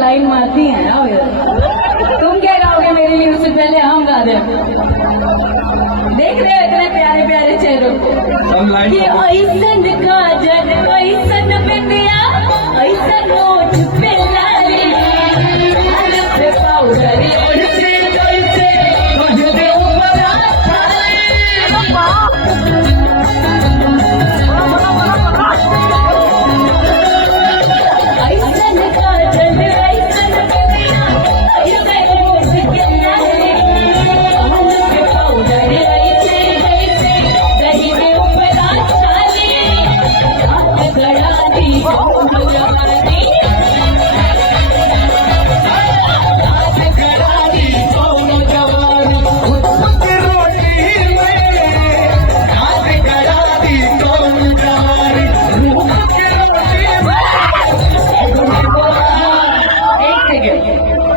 लाइन मारती हैं। आओ यार, तुम क्या गाओगे मेरे लिए? उससे पहले हम गा दे। देख रहे हो इतने प्यारे प्यारे चेहरों को कि ऐसन काजल ऐसन बिंदिया ऐसन नोट पे लाली पे पाउडर से कैसे मुझे दे बता ऐसन काजल ऐसन बिंदिया ऐसन नोट पे लाली पे पाउडर ऐसे कैसे दही में बता छाली हाथ गड़ा दी जवानी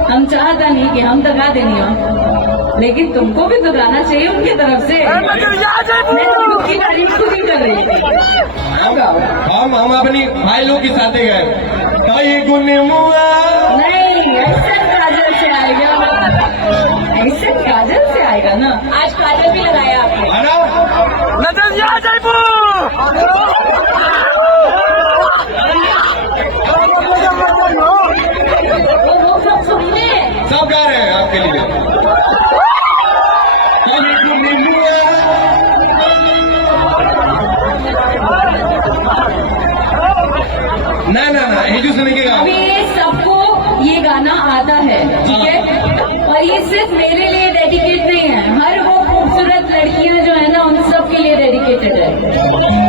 हम चाहता नहीं कि हम तो गा देनी हो, लेकिन तुमको भी तो गाना चाहिए उनकी तरफ से। मैं उनकी तारीफ खुद ही कर रही थी। हम अपनी भाई लोग के साथ गए कई गुने मुआ नहीं, ऐसा काजल से आएगा, ऐसे काजल से आएगा ना। आज काजल भी लगाया आपने। वो सब सुनने सब गा रहे हैं आपके लिए। ना ना ना ये जो सुनेंगे अभी सबको ये गाना आता है, ठीक है, और ये सिर्फ मेरे लिए डेडिकेट नहीं है, हर वो खूबसूरत लड़कियां जो है ना उन सब के लिए डेडिकेटेड है।